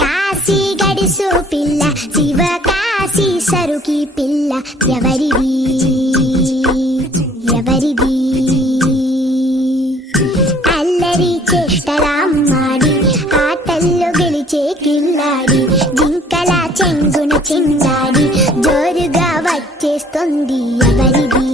కాశీ గడిసు పిల్ల శివకాశి సరుకి పిల్ల ఎవరిది ఎవరిది అల్లరి చేష్టలామ్మాడి ఆటల్లో గెలిచే కిల్లాడి జింకల చెంగున చింగాడి జోరుగా వచ్చేస్తుంది ఎవరిది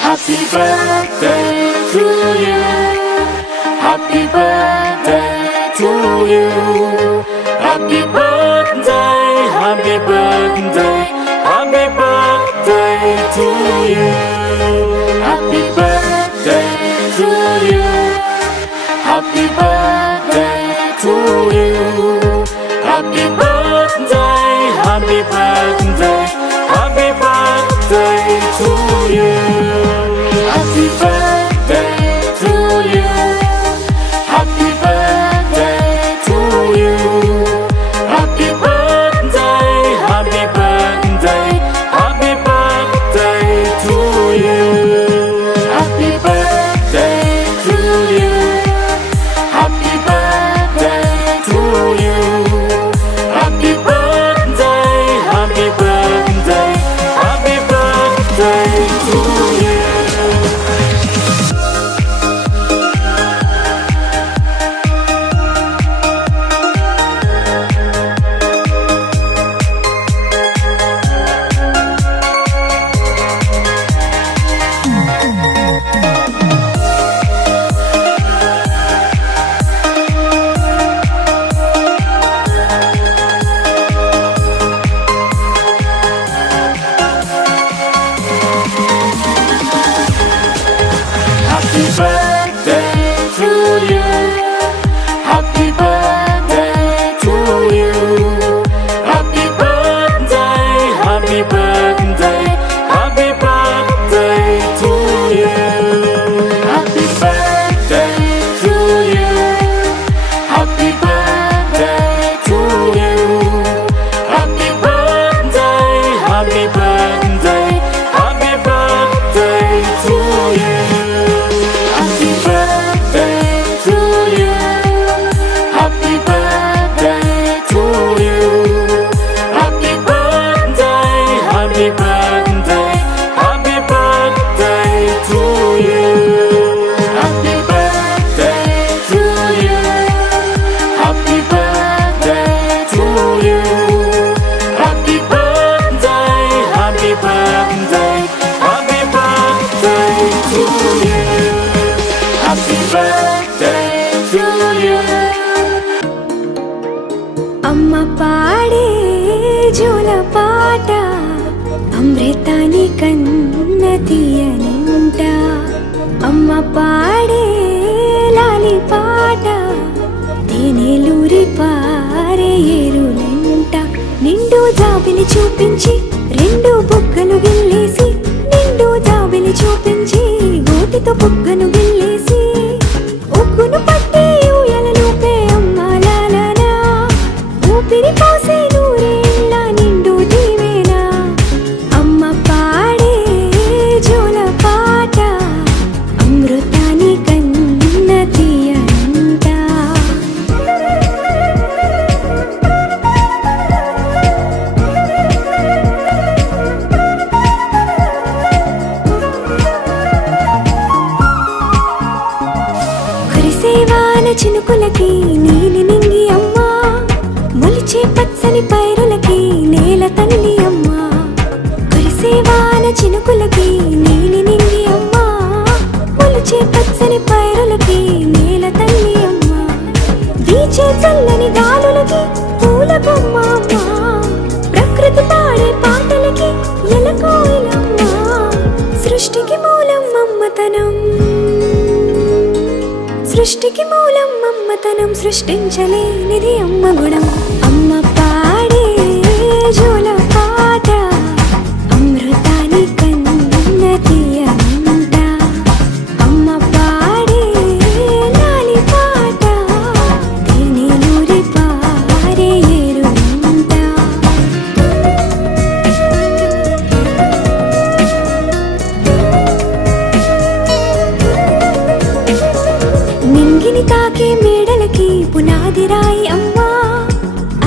Happy birthday to you. Happy birthday to you. Happy birthday, happy birthday, happy birthday to you. Happy birthday to you. Happy birthday to you. Happy birthday, happy birthday, happy birthday to you. Happy birthday to you. Happy birthday to you. Happy birthday, happy birthday, happy birthday to you. Happy birthday to you. Happy birthday to you. Happy birthday, happy birthday, happy birthday to you. Happy birthday to you. Happy birthday to you. Happy birthday, happy birthday, happy birthday to you. Happy birthday to you. Happy birthday to you. Happy birthday, happy birthday, happy birthday to you. Happy birthday to you. Happy birthday to you. Happy birthday, happy birthday, happy birthday to you. Happy birthday to you. Happy birthday to you. Happy birthday, happy birthday, happy birthday to you. Happy birthday to you. అమ్మ పాడే జోల పాట అమృతాని కన్న తీయనంట. అమ్మ పాడే లాలి పాట తేనెలూరి పారే ఏరులంట. నిండు జాబిలి చూపించి రెండు బుగ్గలు గిల్లేసి, నిండు జాబిలి చూపించి గోటితో బుగ్గను గిల్లేసి, ఉగ్గును పట్టి ఊయలలోపే అమ్మ లాలనా, ఊపిరి పోసే నూరేళ్ళ నిండు దీవేనా. అమ్మ పాడే జోల పాట అమృతాని కన్న తీయనంట. సృష్టికి మూలం అమ్మతనం, సృష్టించలేనిది అమ్మ గుణం. అమ్మ పాడే జోల పాట అమృతాని కన్న తీయనంట. అమ్మ పాడే లాలి పాట తేనెలూరి పారే ఏరునంట. నింగిని తాకే మేడలకి పునాది రాయి అమ్మా,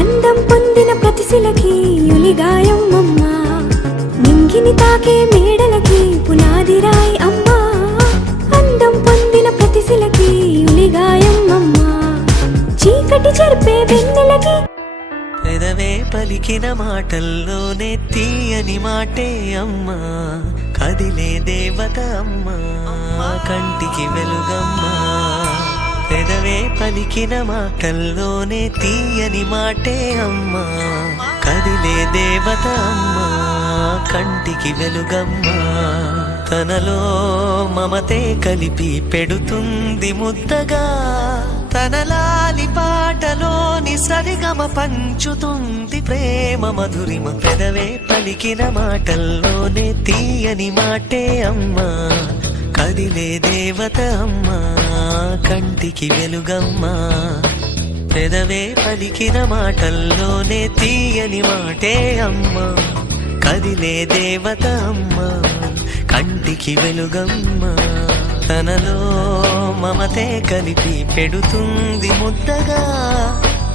అందం పొందిన ప్రతిశిలకి యులిగాయం అమ్మా. నింగిని తాకే మేడలకి పునాది రాయి అమ్మా, అందం పొందిన ప్రతిశిలకి యులిగాయం అమ్మా. చీకటి చెరిపే వెన్నెలకి పెదవే పలికిన మాటల్లోనే తీయని మాటే అమ్మా, కదిలే దేవత అమ్మా, కంటికి వెలుగమ్మా. పెదవే పలికిన మాటల్లోనే తీయని మాటే అమ్మా, కదిలే దేవత అమ్మా, కంటికి వెలుగమ్మా. తనలో మమతే కలిపి పెడుతుంది ముద్దగా, తన లాలి పాటలోని సరిగమ పంచుతుంది ప్రేమ మధురిమ. పెదవే పలికిన మాటల్లోనే తీయని మాటే అమ్మా, కదిలే దేవత అమ్మా, కంటికి వెలుగమ్మా. పెదవే పలికిన మాటల్లోనే తీయని మాటే అమ్మా, కదిలే దేవత అమ్మా, కంటికి వెలుగమ్మా. తనలో మమతే కలిపి పెడుతుంది ముద్దగా,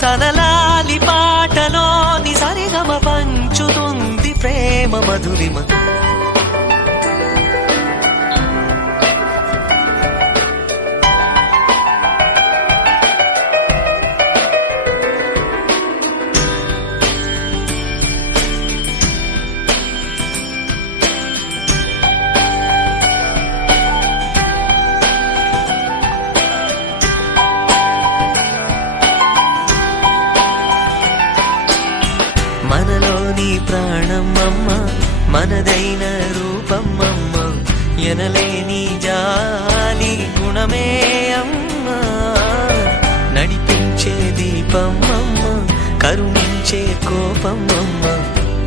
తన లాలి పాటలోని సరిగమ పంచుతుంది ప్రేమ మధురిమ. మనలోని ప్రాణమమ్మ, మనదైన రూపమమ్మ, ఎనలేని జాలి గుణమే అమ్మ. నడిపించే దీపమమ్మ, కరుణించే కోపమమ్మ,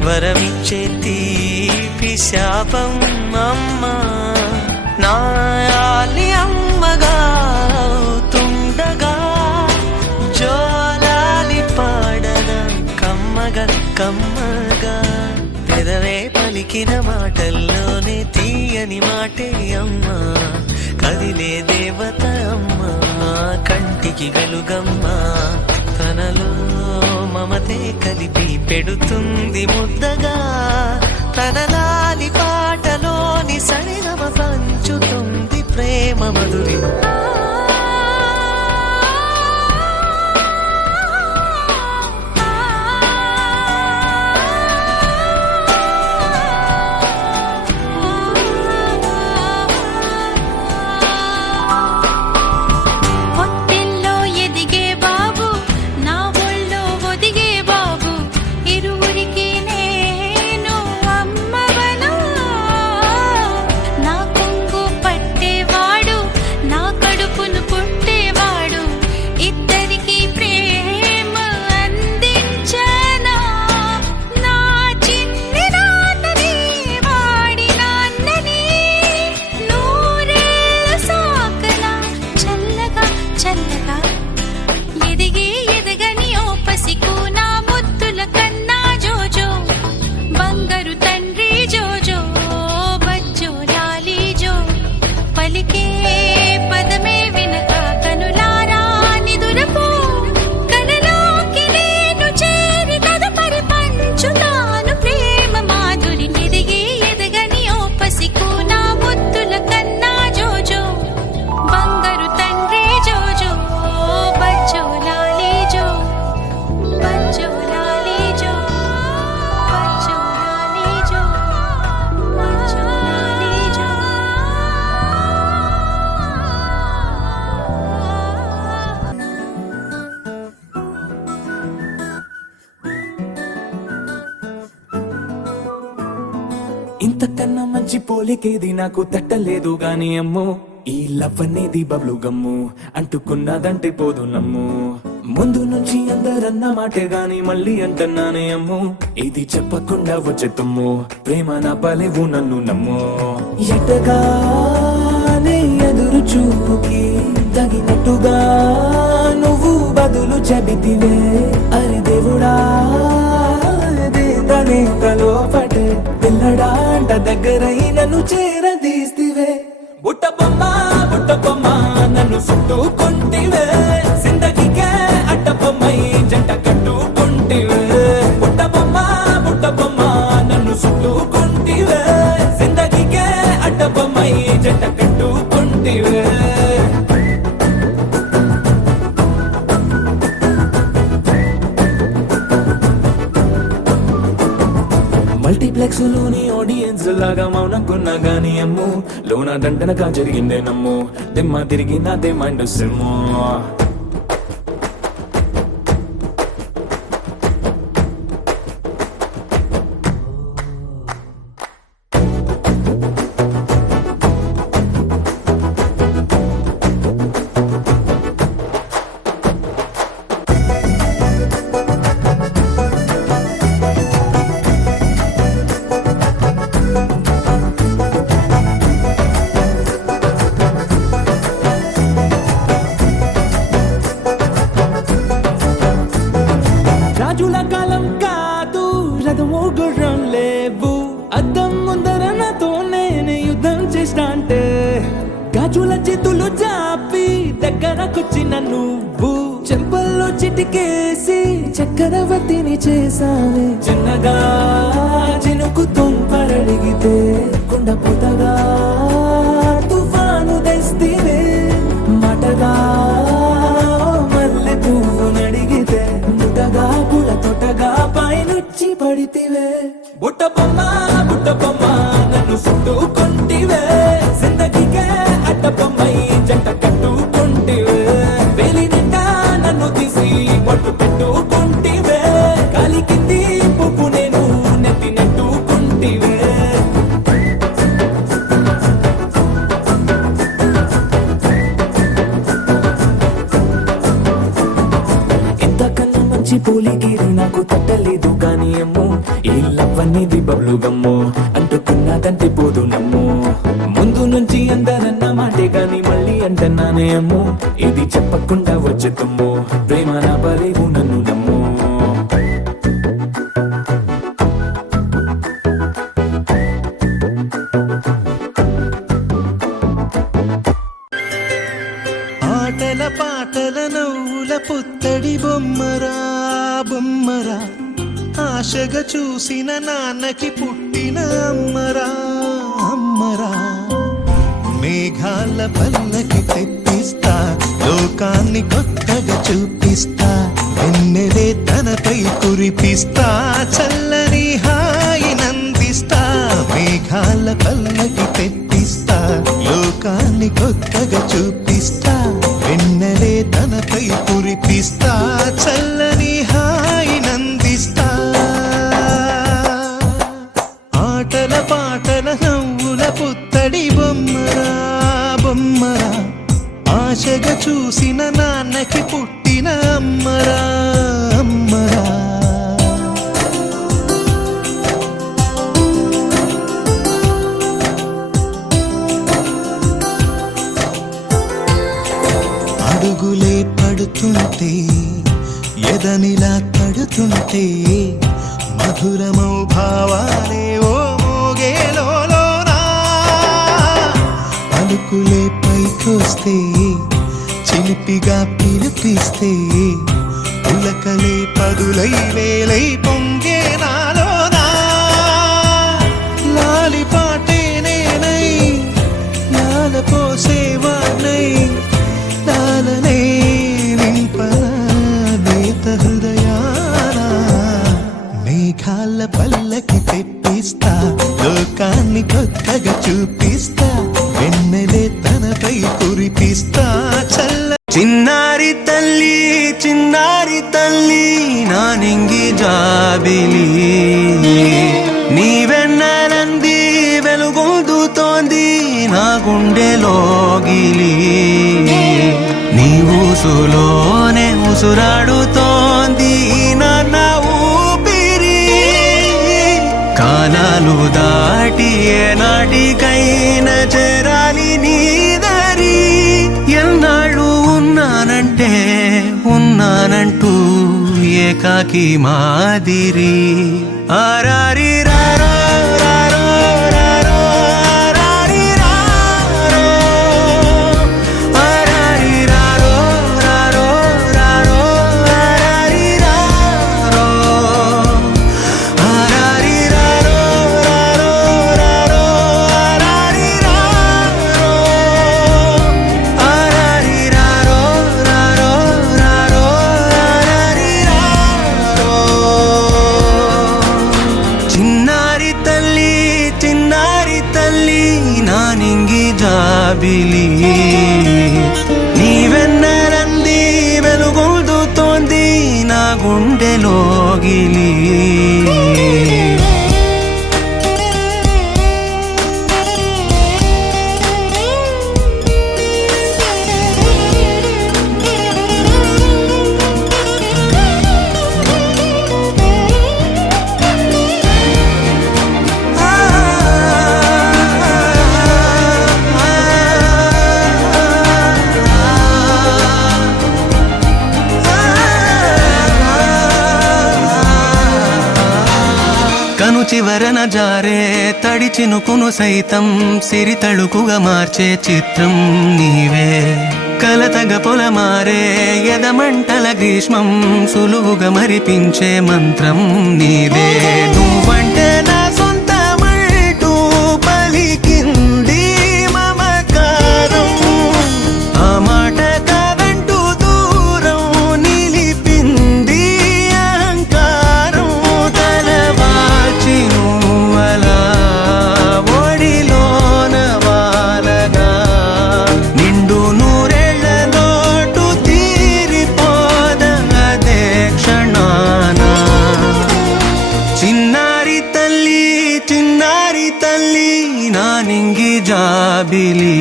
వరమిచ్చే తీపి శాపమమ్మ. నాయాలి అమ్మగా అవుతుండగా జోలాలి పాడన కమ్మగా కమ్మగా. పెదవే పలికిన మాటల్లోనే తీయని మాటే అమ్మా, కదిలే దేవత అమ్మా, కంటికి వెలుగమ్మా. తనలో మమతే కలిపి పెడుతుంది ముద్దగా, తన లాలి పాటలోని సరిగమ పంచుతుంది ప్రేమ మధురిమ. ఇంతకన్నా మంచి పోలికేది నాకు తట్టలేదు గాని అమ్మో, ఈ లవ్ అనేది బబ్లు గమ్ము, అంటుకున్నదంటే పోదు నమ్ము. ముందు నుంచి అందరన్న మాటే గాని మళ్ళీ అంటున్నానే అమ్ము. ఇది చెప్పకుండా వచ్చే తుమ్ము, ప్రేమ నా పలేవు నన్ను నమ్ము. ఎటగానే ఎదురు చూపుకి తగినట్టుగా నువ్వు బదులు చెబితివే. అరే దేవుడా లోపటే పిల్లడా అంట దగ్గరై నన్ను చేరదీస్తివే. బుట్ట బొమ్మ నన్ను చుట్టుకుంటివే. జిందగీకే అడ్డ బొమ్మై జంట కట్టుకుంటివే. బుట్ట బొమ్మ నన్ను చుట్టుకుంటివే. జిందగీకే అడ్డ బొమ్మై జంట కట్టుకుంటివే. మల్టీప్లెక్స్ లోని ఆడియన్స్ లాగా మౌనంకున్నా గానీ అమ్ము, లోన దండనగా జరిగిందే నమ్ము. దిమ్మ తిరిగి నాదే మైండ్ సిమ్ము. రాజుల కాలం కాదు, రథము గుర్రం లేవు. అద్దం ముందర నాతో నేనే యుద్ధం చేస్తా అంటే, గాజుల చేతులు జాపి దగ్గరకొచ్చిన నువ్వు చెంపల్లో చిటికేసి చక్రవర్తిని చేసావే. చిన్నగా చినుకు తుంపరడిగితే కుండ పుతగా తుఫాను తెస్తివే. మాటగా మల్లె పువ్వు నడిగితే ముద్దగా పూల తోటగా పైనుచ్చి పడితివే. బుట్ట బొమ్మ నన్ను చుట్టుకుంటివే. జిందగీకే అడ్డ బొమ్మై జంట కట్టుకుంటివే. వేలి నిండా నన్ను తీసి పట్టు పెట్టుకుంటివే. కాలి కింది పువ్వు నేను నెత్తి నెట్టుకుంటివే. ఇంతకన్నా మంచి పూలిగిరి నాకు తట్టలేదు కానీ అమ్ము. ఈ లవ్ అనేది బబ్లు గమ్ము, అంటుకున్నదంటే పోదు నమ్ము. ముందు నుంచి అందరన్న మాటే గాని మళ్ళీ అంటున్నానే అమ్ము. ఇది చెప్పకుండా వచ్చే తుమ్ము, ప్రేమ నా పలేవు నన్ను నమ్ము. ఆటల పాటల నవ్వుల పుత్తడి బొమ్మరా బొమ్మరా, ఆశగా చూసిన నాన్నకి పుట్టిన అమ్మరా అమ్మరా. మేఘాల పల్లకి తెప్పిస్తా, లోకాన్ని కొత్తగా చూపిస్తా. వెన్నెలే తనపై కురిపిస్తా, చల్లని హాయి నందిస్తా. మేఘాల పల్లకి తెప్పిస్తా, లోకాన్ని కొత్తగా చూపిస్తా. వెన్నెలే తనపై కురిపిస్తా, చల్లని హాయి నందిస్తా. ఆటల పాటల నవ్వుల పుత్తడి బొమ్మరా బొమ్మరా, ఆశగా చూసిన నాన్నకి పుట్టిన అమ్మరా అమ్మరా. అడుగులే పడుతుంటే ఎదనిలా తడుతుంటే, మధురమౌ భావాలే ఓ మోగేలోనా. పలుకులే పైకొస్తే చిలిపిగా పిలిపిస్తే, పులకలే పదులై వేలై పొంగే నాలోనా. లాలి పాటే నేనై లాల పోసేవాణ్ణై, లాలనే నింపనా నేత హృదయాన. మేఘాల పల్లకి తెప్పిస్తా, లోకాన్ని కొత్తగా చూపిస్తా. వెన్నెలే తనపై కురిపిస్తా, చల్ల. చిన్నారి తల్లి నా నింగి జాబిలి, నీ వెన్నెలంది వెలుగొందుతోంది నా గుండెలోగి. మనసులోనే ఉసురాడుతోంది నాన్న ఊపిరి కాలాలు దాటి ఏనాటికైనా చేరాలి నీదరి ఎన్నాళ్ళు ఉన్నానంటూ ఏకాకి మాదిరి ఆరారి రారో రారో రారో ఆరారి రారో ఆరారి రారో రారో రారో ఆరారి రారో ఆరారి రారో రారో రారో ఆరారి రారో ఆరారి రారో రారో రారో ఆరారి రారో చిన్నారి తల్లి నా నింగి జాబిలి నీవెన్నరంది వెలుగొందుతోంది నా గుండెలోగిలి కను చివరన జారే తడి చినుకును సైతం సిరి తళుకుగా మార్చే చిత్రం నీవే కలతగ పొలమారే ఎదమంటల గ్రీష్మం సులువుగా మరిపించే మంత్రం నీదే నువ్వంటే నా సొంతమంటూ పలికింది మమకారం ఆ మాట కాదంటూ దూరం నిలిపింది అహంకారం తలవాచి నువ్వలా ఒడిలోన వాలగా నిండు నూరేళ్ల లోటు తీరిపోదదే క్షణాన చిన్నారి తల్లి నా నింగి జాబిలి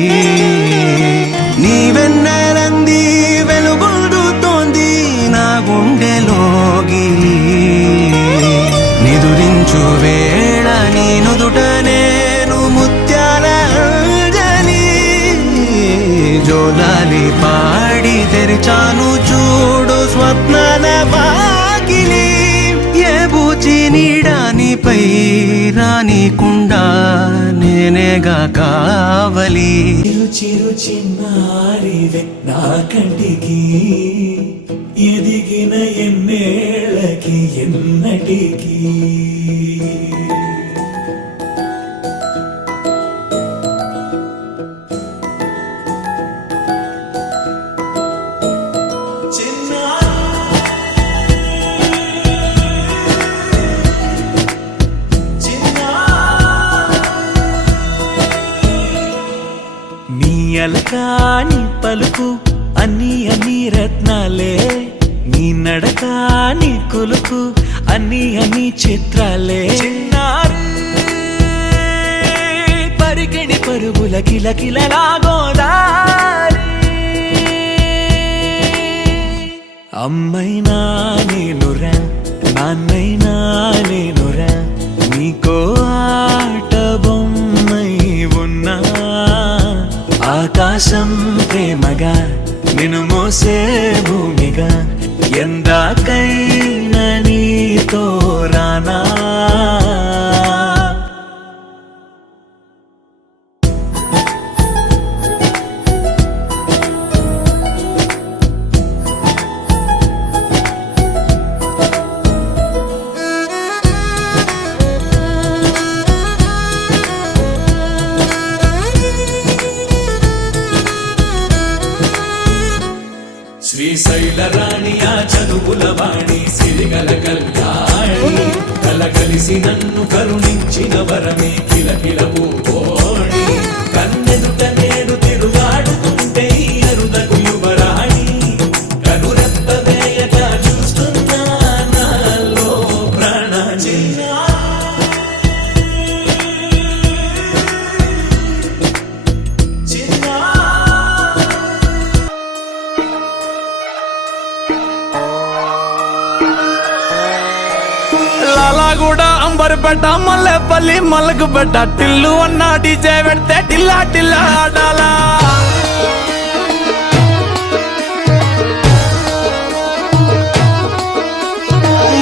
నీవెన్నరంది వెలుగొందుతోంది నా గుండెలోగిలి నిదురించు వేళ నీ నుదుట నేను ముత్యాల అంజలి జోలాలి పాడి తెరిచాను చూడు స్వప్నాల వాకిలి ఏ బూచి నీడానిపై రానికుండా నేనేగా కావలి చిరు చిన్నారివే నా కంటికి ఎదిగిన ఎన్నేళ్ళకి ఎన్నటికి నీ అలకాని పలుకు అన్ని రత్నాలే నీ నడకాని కొలుకు అన్ని చిత్రాలే పరికిణి పరుగుల కిలకిలలాగోదారి అమ్మైనా నేనురా నాన్నైనా నేనురా నీకో ఆట బొమ్మై ఉన్నా ఆకాశం ప్రేమగా నిన్ను మోసే భూమిగా ఎందాకైనా నీతో రానా శ్రీశైల రాణియా చదువుల వాణి సిరిగల కల్యాణి కలగలిసి నన్ను కరుణించిన వరమే కిలకిల పూకోణి కన్నెదుట నేను తిరుగాడుతుంటే ఈ అరుదకు యువరాణి కనురెప్ప వేయక చూస్తున్నా నాలో ప్రాణ పేట మల్లెపల్లి మల్లకు పెట్ట టిల్లు అన్న డీజే పెడితే టిల్లా టిల్లా ఆడాలా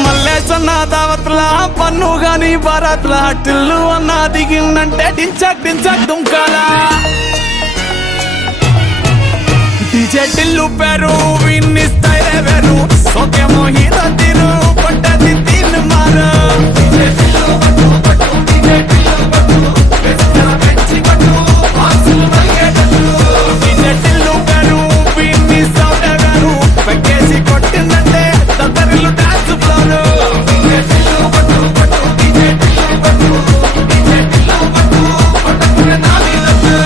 మల్లేసన్న దావత్లా పన్ను గాని భారత్లా టిల్లు అన్న దిగిందంటే డించక్ డించక్ దుంకాలా డీజే టిల్లు పేరు విన్ని స్టైలే వేరు సోకేమో హీరో తీరు పట్టది తీన్ మారు డీజే టిల్లు పట్టు పట్టు డీజే టిల్లు పట్టు వెచ్చన పెంచి పట్టు ఆసులు మరిగేటట్టు డీజే టిల్లు పేరు విన్ని సౌండే వేరు పెక్కేసి కొట్టిందంటే తత్తరిల్లు డాన్స్ ఫ్లోర్ డీజే టిల్లు పట్టు పట్టు డీజే టిల్లు పట్టు డీజే టిల్లు పట్టు పట్టుకునే నాది లట్టు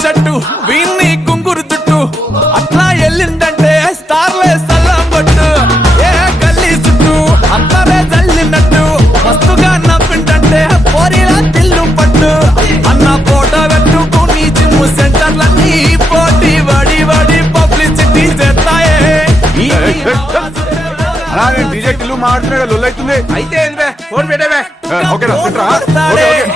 షట్టు వీన్ని కుంగురు చుట్టూ అట్లా వెళ్ళిందంటే స్టార్లే సల్లం కొట్టు ఏ గల్లీ చుట్టూ అట్లరే జల్లినట్టు మస్తుగా నవ్విందంటే పోరీలా తిల్లు పట్టు అన్న ఫోటో పెట్టుకుని జిమ్ సెంటర్లన్నీ పోటీ వడి వడి పబ్లిసిటీ చేస్తాయే డీజే టిల్లు మాడుతున్నాడు లొల్లైతుంది అయితే ఫోన్ పెట్టేవే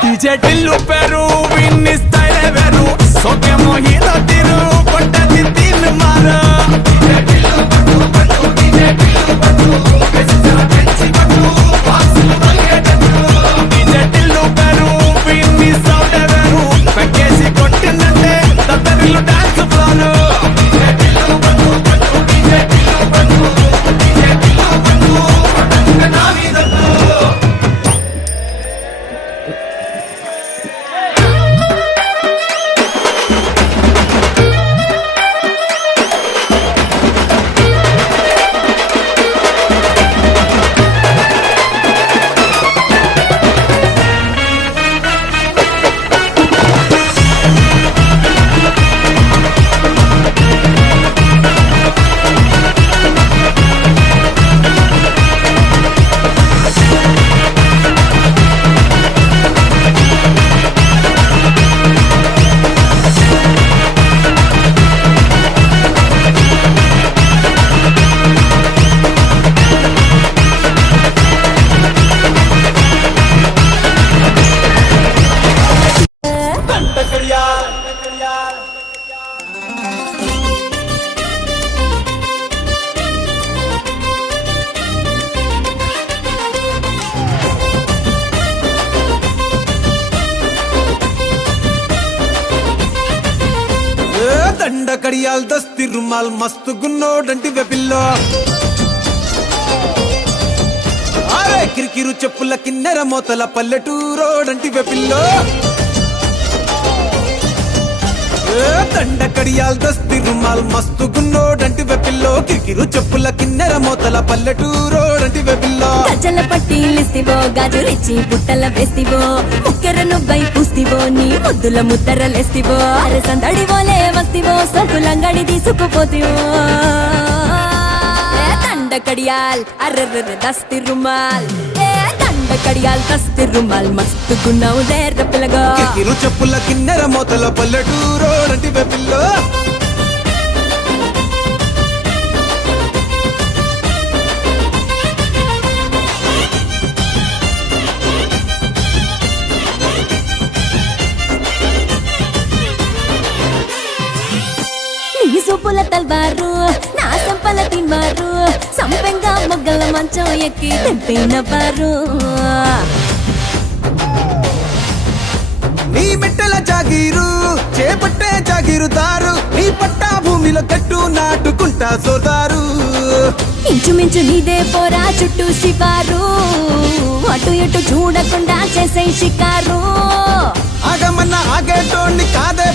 డీజే టిల్లు పేరు విన్ని స్టైలే వేరు సోకేమో హీరో తీరు పట్టది తీన్ మారు డీజే టిల్లు పట్టు పట్టు డీజే టిల్లు పట్టు వెచ్చన పెంచి పట్టు ఆసులు మరిగేటట్టు డీజే టిల్లు పేరు విన్ని సౌండే వేరు పెక్కేసి కొట్టిందంటే తత్తరిల్లు డాన్స్ ఫ్లోర్ డీజే టిల్లు పట్టు పట్టు డీజే టిల్లు పట్టు డీజే టిల్లు పట్టు పట్టుకునే నాది లట్టు దండ కడియాల్ దస్తి రుమాల్ మస్తు గున్నోడంటి వెపిల్లో అరే కిరికిరు చెప్పుల కిన్నెర మోతల పల్లెటూరోడంటి వెపిల్లో దండ కడియాల్ దస్తి రుమాల్ మస్తు గున్నోడంటి వెపిల్లో కిరికిరు చెప్పుల కిన్నెర మోతల పల్లెటూరోడంటి వెపిల్లో గజల పట్టీలిస్తివో గాజులిచ్చి బుట్టల వేస్తివో ముక్కెర నువ్వై పూస్తివో నీ ముద్దుల ముద్దరలేస్తివో అరే సందడివోలే వస్తివో సొంతులంగడి తీసుకుపోతివో దండ కడియాల్ అర్రర్ర దస్తి రుమాల్ దండ కడియాల్ దస్తి రుమాల్ మస్తు గున్నావు దేర్ర పిల్లగా కిరికిరు చెప్పుల కిన్నెర మోతల పల్లెటూరోడంటి వెపిల్లో నీ సూపుల తల్వారు నా సంపల తిన్వారు సంపెంగా మొగ్గల మంచం ఎక్కి తెంపినవారు నీ మెట్టల జాగీరు చేపట్టే జాగీరుదారు నీ పట్టా భూమిలో కట్టు నాటుకుంటా సోదారు ఇంచుమించు నీదే పోరా చుట్టూ శివారు అటు ఇటు చూడకుండా చేసే షికారు ఆగమన్న ఆగేటోని కాదే